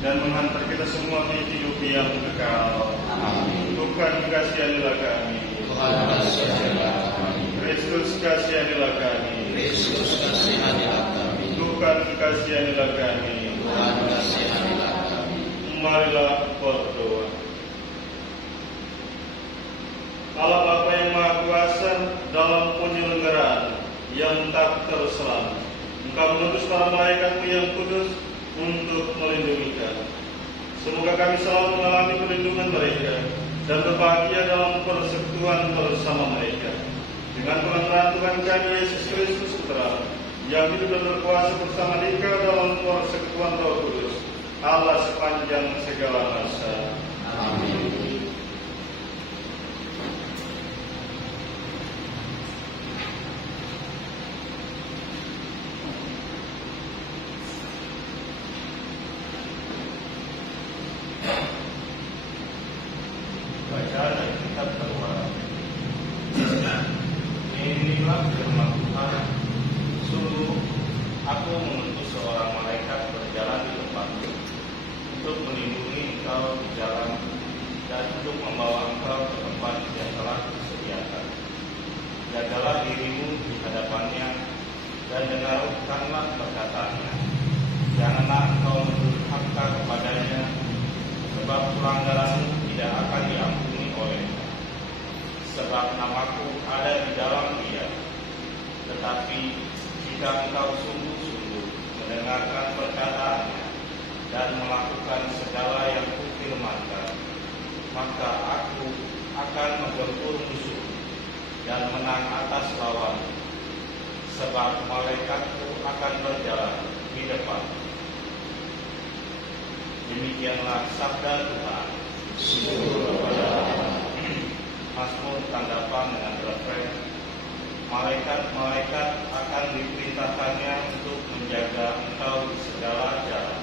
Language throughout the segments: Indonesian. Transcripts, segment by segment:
dan menghantar kita semua ke hidup yang kekal. Amin. Tuhan kasihanilah kami. Tuhan kasihanilah kami. Kristus kasihanilah kami. Kristus kasihanilah kami. Tuhan kasihanilah kami. Tuhan kasihanilah kami. Marilah berdoa. Allah Bapa yang Maha Kuasa, dalam penyelenggaraan yang tak terselam, Engkau mengutus para malaikat-Mu yang kudus untuk melindungi kami. Semoga kami selalu mengalami perlindungan mereka dan berbahagia dalam persekutuan bersama mereka. Dengan pengantaran Tuhan kami Yesus Kristus Putra, yang hidup dan berkuasa bersama Engkau dalam persekutuan Roh Kudus, Allah sepanjang segala masa. Amin. Bacaan dari kitab Keluaran. Inilah firman Tuhan. Sungguh, aku mengutus seorang malaikat berjalan di depanmu untuk melindungi engkau di jalan dan untuk membawa engkau ke tempat yang telah disediakan. Jagalah dirimu di hadapannya dan dengarkanlah perkataannya. Janganlah engkau mendurhaka kepadanya, sebab pelanggaranmu tidak akan diampuni olehnya. Sebab namaku ada di dalam dia. Tetapi jika engkau sungguh-sungguh mendengarkan perkataannya dan melakukan segala yang kufirmankan, maka aku akan menggempur musuh dan menang atas lawanmu. Sebab malaikatku akan berjalan di depan. Demikianlah sabda Tuhan. Mazmur tanggapan dengan refren. Malaikat-malaikat akan diperintahkannya untuk menjaga engkau di segala jalan.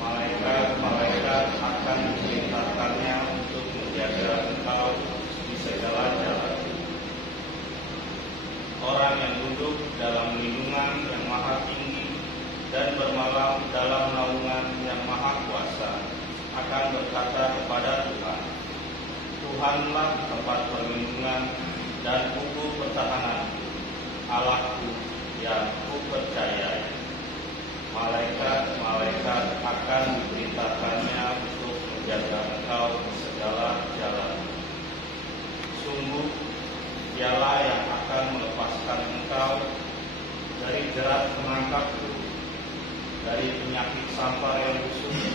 Malaikat-malaikat akan diperintahkannya untuk menjaga engkau di segala jalan. Orang yang duduk dalam lindungan yang maha tinggi dan bermalam dalam naungan yang maha kuasa akan berkata kepada Tuhan, Tuhanlah tempat perlindungan dan buku pertahananku, Allahku yang kupercayai. Malaikat-malaikat akan diperintahkannya untuk menjaga engkau di segala jalan. Sungguh, dialah yang akan melepaskan engkau dari jerat penangkapku, dari penyakit sampar yang busuk.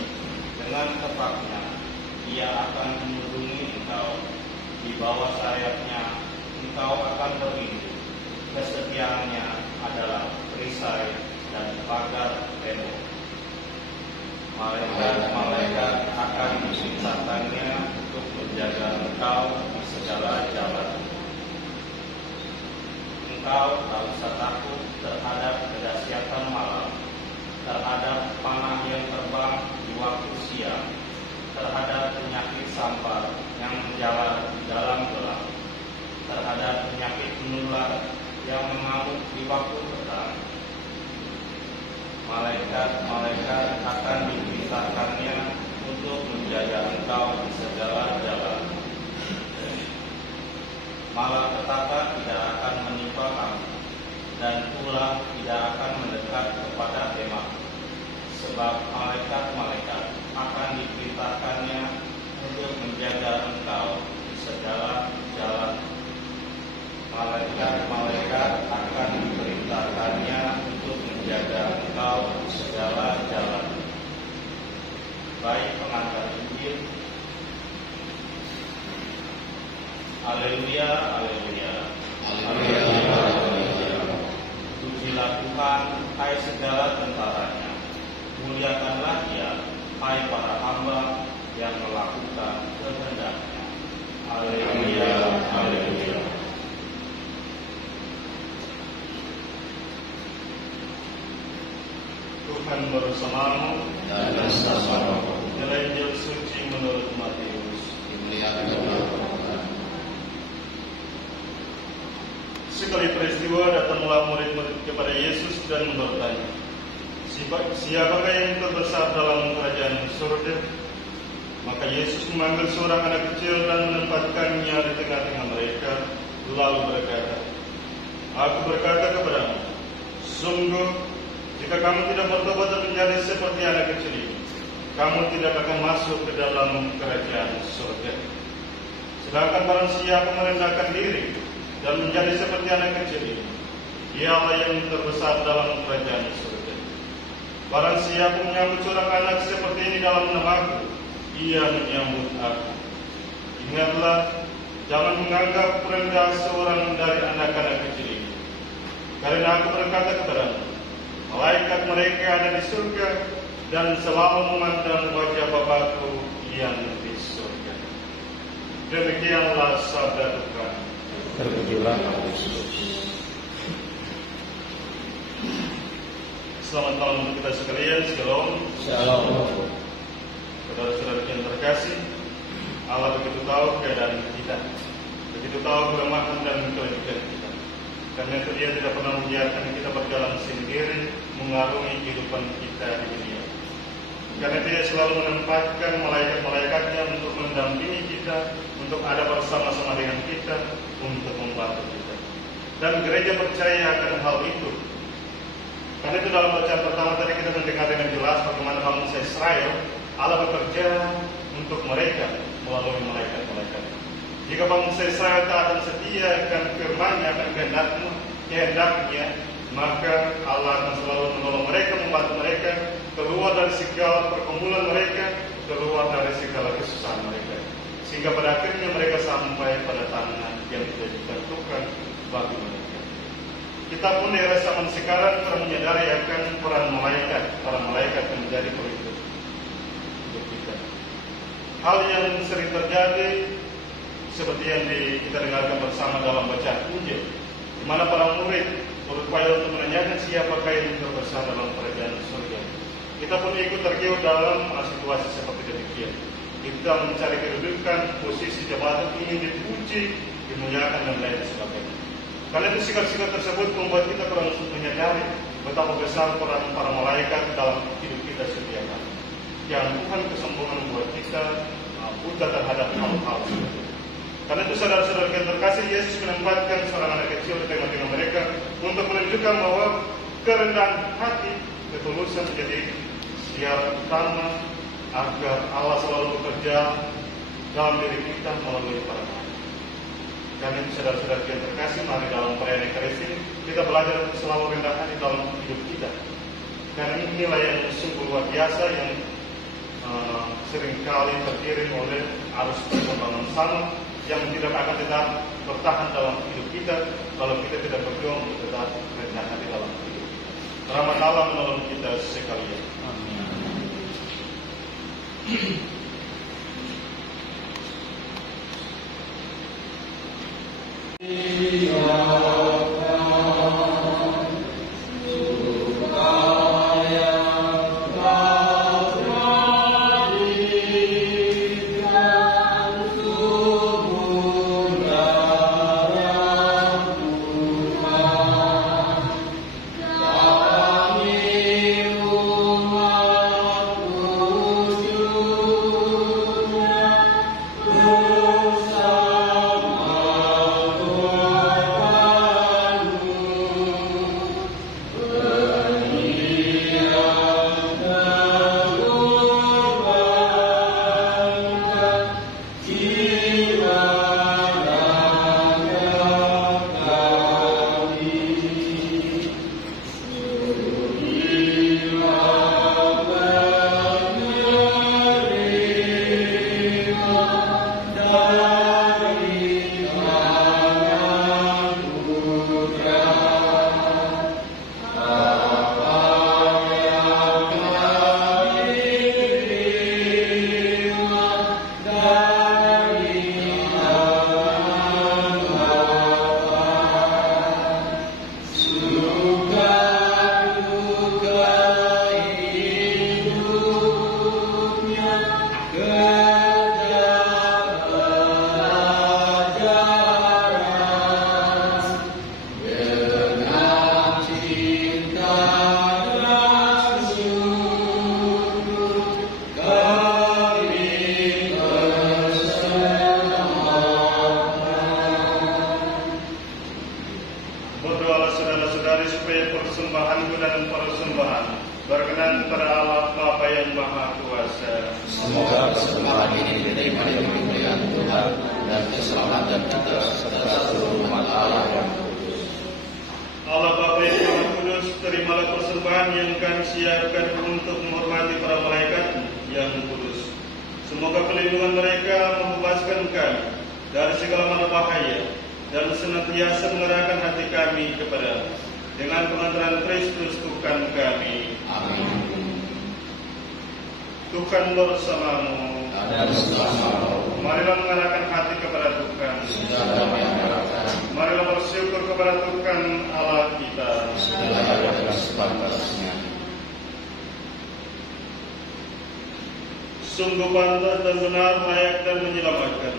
Dengan tepatnya Ia akan melindungi engkau, di bawah sayapnya engkau akan berlindung. Kesetiaannya adalah perisai dan pagar tembok. Malaikat-malaikat akan diperintahkannya untuk menjaga engkau di segala jalan. Engkau tak usah takut terhadap kedahsyatan malam, terhadap panah yang terbang di waktu siang, terhadap penyakit sampar yang menjalar di dalam gelap, terhadap penyakit menular yang mengamuk di waktu petang. Malaikat-malaikat akan diperintahkannya untuk menjaga engkau di segala jalan. Malapetaka tidak akan menimpa kamu, dan ular tidak akan mendekat kepada kemah. Sebab malaikat-malaikat akan diperintahkannya untuk menjaga engkau di segala jalan. Malaikat-malaikat akan diperintahkannya untuk menjaga engkau di segala jalan. Baik pengantar Injil. Haleluya, haleluya. Pujilah Tuhan, hai segala tentaranya. Muliakanlah Dia, hai para hamba yang melakukan kehendaknya. Haleluya, haleluya. Tuhan bersamamu dan bersamamu. Nilai Injil suci menurut Matius. Dimuliakan Tuhan. Sekali peristiwa datanglah murid-murid kepada Yesus dan bertanya, siapakah yang terbesar dalam kerajaan surga. Maka Yesus memanggil seorang anak kecil dan menempatkannya di tengah-tengah mereka, lalu berkata, Aku berkata kepadamu, sungguh, jika kamu tidak bertobat dan menjadi seperti anak kecil ini, kamu tidak akan masuk ke dalam kerajaan surga. Sedangkan barang siapa merendahkan diri dan menjadi seperti anak kecil ini, ialah yang terbesar dalam kerajaan surga. Barang siapa menyambut seorang anak seperti ini dalam namaku, ia menyambut aku. Ingatlah, jangan menganggap rendah seorang dari anak-anak kecil ini. Karena aku berkata kepadamu, malaikat mereka ada di surga dan selalu memandang wajah Bapakku yang di surga. Demikianlah sabda Tuhan. Terpujilah Kristus. Selamat malam untuk kita sekalian. Shalom. Shalom. Saudara-saudara yang terkasih, Allah begitu tahu keadaan kita, begitu tahu kelemahan dan kelebihan kita. Karena itu Dia tidak pernah membiarkan kita berjalan sendiri mengarungi kehidupan kita di dunia. Karena Dia selalu menempatkan malaikat-malaikatnya untuk mendampingi kita, untuk ada bersama-sama dengan kita, untuk membantu kita. Dan gereja percaya akan hal itu. Karena itu dalam bacaan pertama tadi kita mendengar dengan jelas bagaimana bangsa Israel, Allah bekerja untuk mereka melalui malaikat-malaikat. Jika bangsa Israel taat dan setia akan firman-Nya, akan kehendaknya, maka Allah akan selalu menolong mereka, membantu mereka keluar dari segala pergumulan mereka, keluar dari segala kesusahan mereka, sehingga pada akhirnya mereka sampai pada tangan yang tidak ditentukan bagi mereka. Kita pun di era zaman sekarang telah menyadari akan peran malaikat, para malaikat yang menjadi pelindung untuk kita. Hal yang sering terjadi seperti yang kita dengarkan bersama dalam bacaan Injil, di mana para murid berupaya untuk menanyakan siapakah yang terbesar dalam kerajaan surga. Kita pun ikut tergiur dalam situasi seperti demikian. Kita mencari kedudukan, posisi jabatan, ingin dipuji, dimuliakan dan lain sebagainya. Karena itu sikap-sikap tersebut membuat kita kurang menyadari betapa besar peran para malaikat dalam hidup kita setiap hari. Yang Tuhan kesempurnaan buat kita buta terhadap hal-hal seperti itu. Karena itu saudara-saudara yang terkasih, Yesus menempatkan seorang anak kecil di tengah-tengah mereka untuk menunjukkan bahwa kerendahan hati, ketulusan menjadi syarat utama agar Allah selalu bekerja dalam diri kita melalui para malaikat. Karena itu saudara-saudara yang terkasih, mari dalam perayaan Ekaristi kita belajar untuk selalu rendah hati dalam hidup kita. Karena inilah yang sungguh luar biasa yang seringkali terkirim oleh arus perkembangan sama yang tidak akan tetap bertahan dalam hidup kita kalau kita tidak berjuang untuk tetap rendah hati dalam hidup kita. Rahmat Allah menolong kita sekalian. Amin. Semoga persembahan ini diterima dengan kemuliaan Tuhan dan keselamatan kita serta seluruh umat Allah yang kudus. Allah Bapa yang Maha Kudus, terimalah persembahan yang kami siapkan untuk menghormati para malaikat yang kudus. Semoga perlindungan mereka membebaskan kami dari segala mara bahaya dan senantiasa mengarahkan hati kami kepada dengan pengantaran Kristus Tuhan kami. Amin. Tuhan bersamamu. Dan bersamamu. Marilah mengarahkan hati kepada Tuhan. Sudah kami arahkan. Marilah bersyukur kepada Tuhan Allah kita. Segala ada sepantasnya. Sungguh pantas dan benar, layak dan menyelamatkan,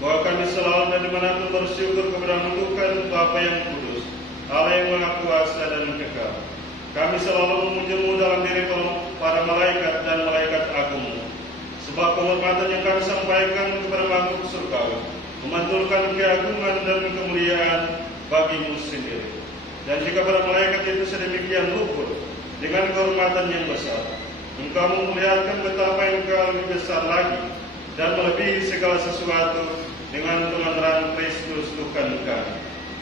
bahwa kami selalu dan dimanapun bersyukur kepada Tuhan Bapa yang kudus, Allah yang Maha Kuasa dan kekal. Kami selalu memuji-Mu dalam diri para malaikat dan malaikat agung-Mu, sebab penghormatan yang kami sampaikan kepada makhluk surgawi memantulkan keagungan dan kemuliaan bagi-Mu sendiri. Dan jika para malaikat itu sedemikian luhur dengan kehormatan yang besar, Engkau memuliakan betapa Engkau lebih besar lagi dan melebihi segala sesuatu dengan pengantaran Kristus Tuhan kami.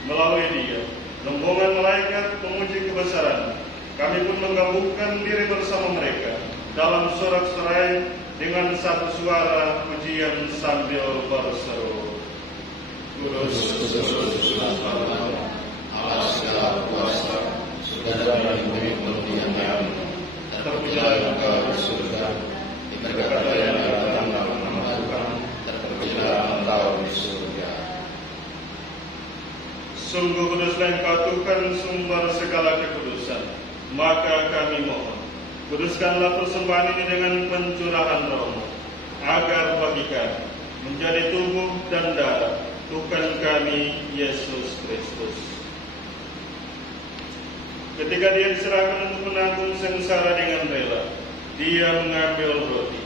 Melalui Dia, rombongan malaikat memuji kebesaran. Kami pun menggabungkan diri bersama mereka dalam sorak-sorai dengan satu suara pujian sambil berseru. Kudus, kudus, kudus, Allah segala kuasa, sudah melindungi kemuliaan kami. Terpujilah Engkau di surga, diberkati yang datang dalam nama Tuhan, terpujilah Engkau di surga. Sungguh kuduslah Engkau Tuhan, sumber segala kekudusan. Maka kami mohon, kuduskanlah persembahan ini dengan pencurahan Roh-Mu, agar bagi kami menjadi tubuh dan darah Tuhan kami Yesus Kristus. Ketika Dia diserahkan untuk menanggung sengsara dengan rela, Dia mengambil roti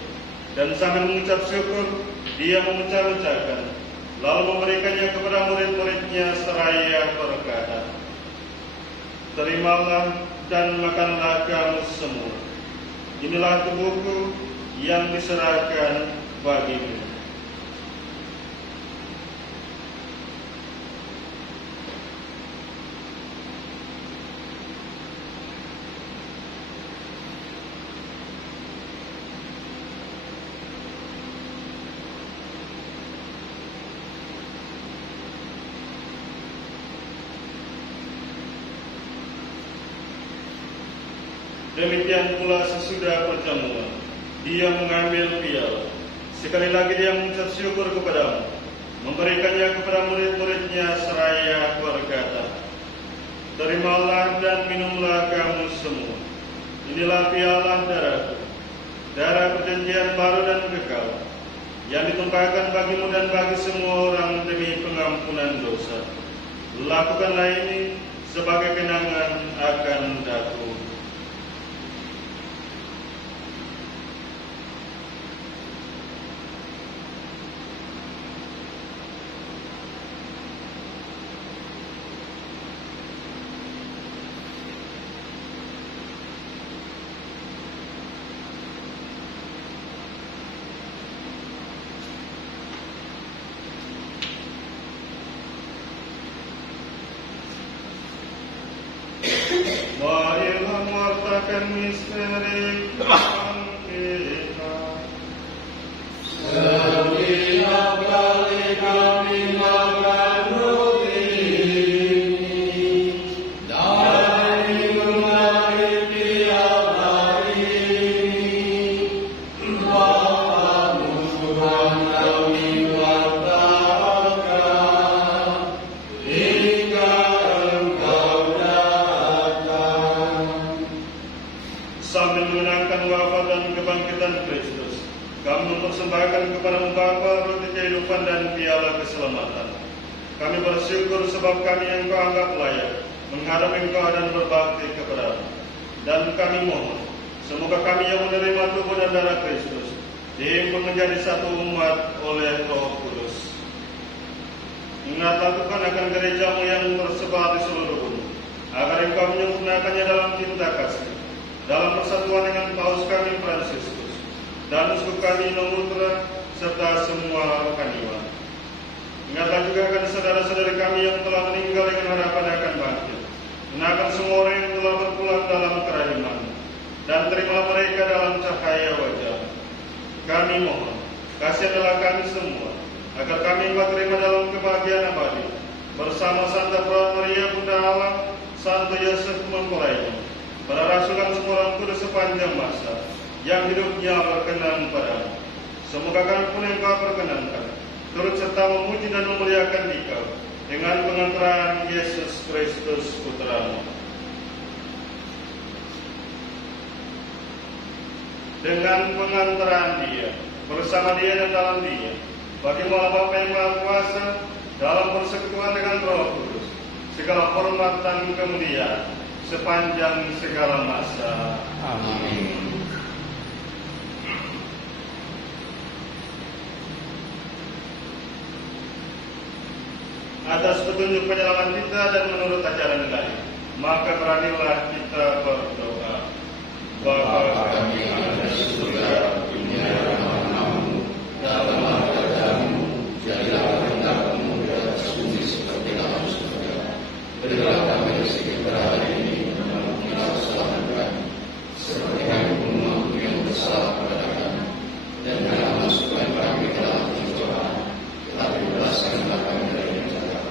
dan sambil mengucap syukur, Dia memecah-mecahkan, lalu memberikannya kepada murid-muridnya seraya berkata, "Terimalah dan makanlah kamu semua. Inilah tubuhku yang diserahkan bagimu." Demikian pula sesudah perjamuan, Dia mengambil piala. Sekali lagi Dia mengucap syukur kepadamu, memberikannya kepada murid-muridnya seraya berkata, "Terimalah dan minumlah kamu semua. Inilah piala darahku, darah perjanjian baru dan kekal, yang ditumpahkan bagimu dan bagi semua orang demi pengampunan dosa. Lakukanlah ini sebagai kenangan akan daku." Marilah mewartakan misteri kebangkitan. Setiap kali kami makan roti ini dan minum dari piala ini, Bapa-Mu Tuhan kami wartakan hingga Engkau datang. Sambil mengenangkan wafat dan kebangkitan Kristus, kami mempersembahkan kepada-Mu Bapa roti kehidupan dan piala keselamatan. Kami bersyukur sebab kami yang Kau anggap layak menghadap Engkau dan berbakti kepada-Mu. Dan kami mohon, semoga kami yang menerima tubuh dan darah Kristus dihimpun menjadi satu umat oleh Roh Kudus. Ingatlah Tuhan akan gereja-Mu yang tersebar di seluruh bumi, agar Engkau menyempurnakannya dalam cinta kasih, dalam persatuan dengan Paus kami Fransiskus, dan uskup kami Nomutra, serta semua rekan iman. Ingatlah juga akan saudara-saudara kami yang telah meninggal dengan harapan akan bangkit. Ingatkan semua orang yang telah berpulang dalam kerahiman, dan terimalah mereka dalam cahaya wajah. Kami mohon, kasihilah kami semua, agar kami terima dalam kebahagiaan abadi, bersama Santa Maria Bunda Allah, Santo Yosef mempelainya, para rasul dan semua orang kudus sepanjang masa, yang hidupnya berkenan padamu. Semoga kami pun yang Kau perkenankan, turut serta memuji dan memuliakan Dikau, dengan pengantaran Yesus Kristus Putra-Mu. Dengan pengantaran Dia, bersama Dia dan dalam Dia, bagi Allah Bapa yang Maha Kuasa, dalam persekutuan dengan Roh Kudus, segala hormat dan kemuliaan sepanjang segala masa. Amin. Atas petunjuk penyelamat kita dan menurut ajaran ilahi, maka beranilah kita berdoa. Bapa kami yang ada di surga, dimuliakanlah namamu, datanglah kerajaan-Mu, jadilah kehendak-Mu di atas bumi seperti dalam surga. Berilah kami rezeki kita hari ini, dan ampunilah kesalahan kami, seperti kami pun mengampuni yang bersalah kepada kami. Dan jangan masukkan kami ke dalam pencobaan, tetapi bebaskanlah kami dari yang jahat.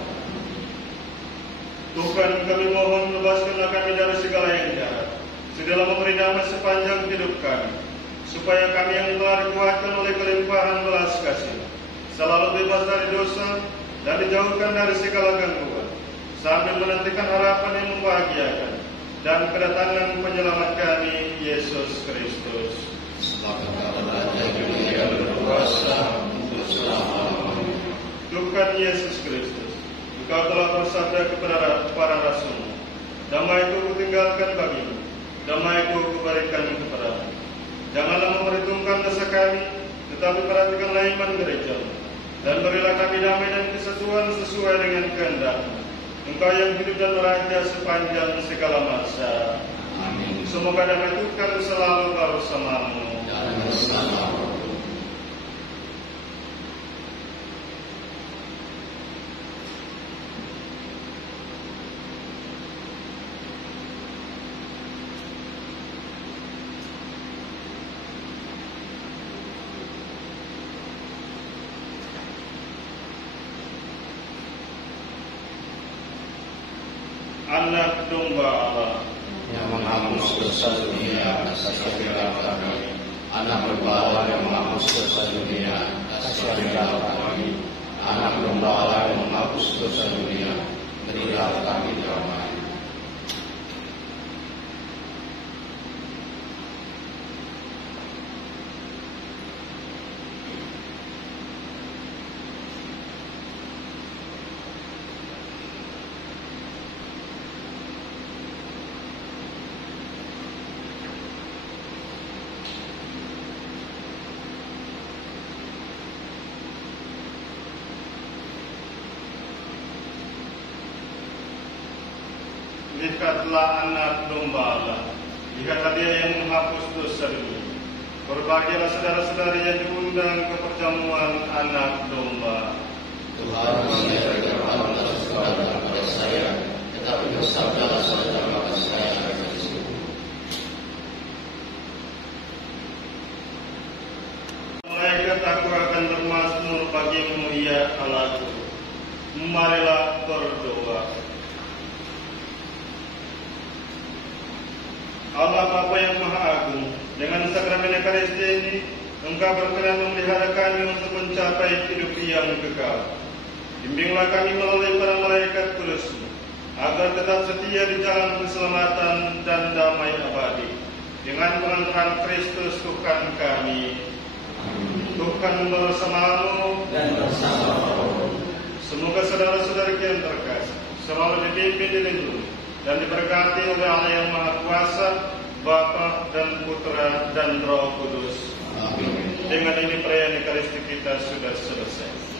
Tuhan, kami mohon bebaskanlah kami dari segala yang jahat, sedalam memberi damai sepanjang hidup kami, supaya kami yang telah dikuatkan oleh kelimpahan belas kasih, selalu bebas dari dosa dan dijauhkan dari segala gangguan, sambil menantikan harapan yang membahagiakan dan kedatangan penyelamat kami, Yesus Kristus. Sebab Engkau Raja dunia berkuasa untuk selama-lamanya. Tuhan Yesus Kristus, Engkau telah bersabda kepada para rasul-Mu, damai-Ku kutinggalkan bagimu, damai-Ku kuberikan kepadamu. Janganlah memperhitungkan dosa kami, tetapi perhatikanlah iman gereja, dan berilah kami damai dan kesatuan sesuai dengan kehendak-Mu. Engkau yang hidup dan beraja sepanjang segala masa. Amin. Semoga damai Tuhan selalu bersamamu. Dan bersama Anak domba Allah yang menghapus dosa dunia, kasihilah kami. Anak domba Allah yang menghapus dosa dunia, kasihilah kami. Anak domba Allah yang menghapus dosa dunia, berilah kami damai. Lihatlah anak domba Allah, lihatlah Dia yang menghapus dosa dunia. Berbahagialah saudara-saudari yang diundang ke perjamuan anak domba. Tuhan saya berkata kepada saya, tetapi bersabdalah saja maka saya akan sembuh. Malaikat aku akan bermazmur bagimu ya Allahku. Marilah berdoa. Allah Bapa yang Maha Agung, dengan sakramen Ekaristi ini, Engkau berkenan memelihara kami untuk mencapai hidup yang kekal. Bimbinglah kami melalui para malaikat kudus-Mu, agar tetap setia di jalan keselamatan dan damai abadi, dengan pengantaran Kristus Tuhan kami. Tuhan bersamamu Dan bersama Semoga saudara-saudari yang terkasih selalu dipimpin, dilindungi, dan diberkati oleh Allah yang Maha Kuasa, Bapa dan Putra dan Roh Kudus. Amin. Dengan ini perayaan Ekaristi kita sudah selesai.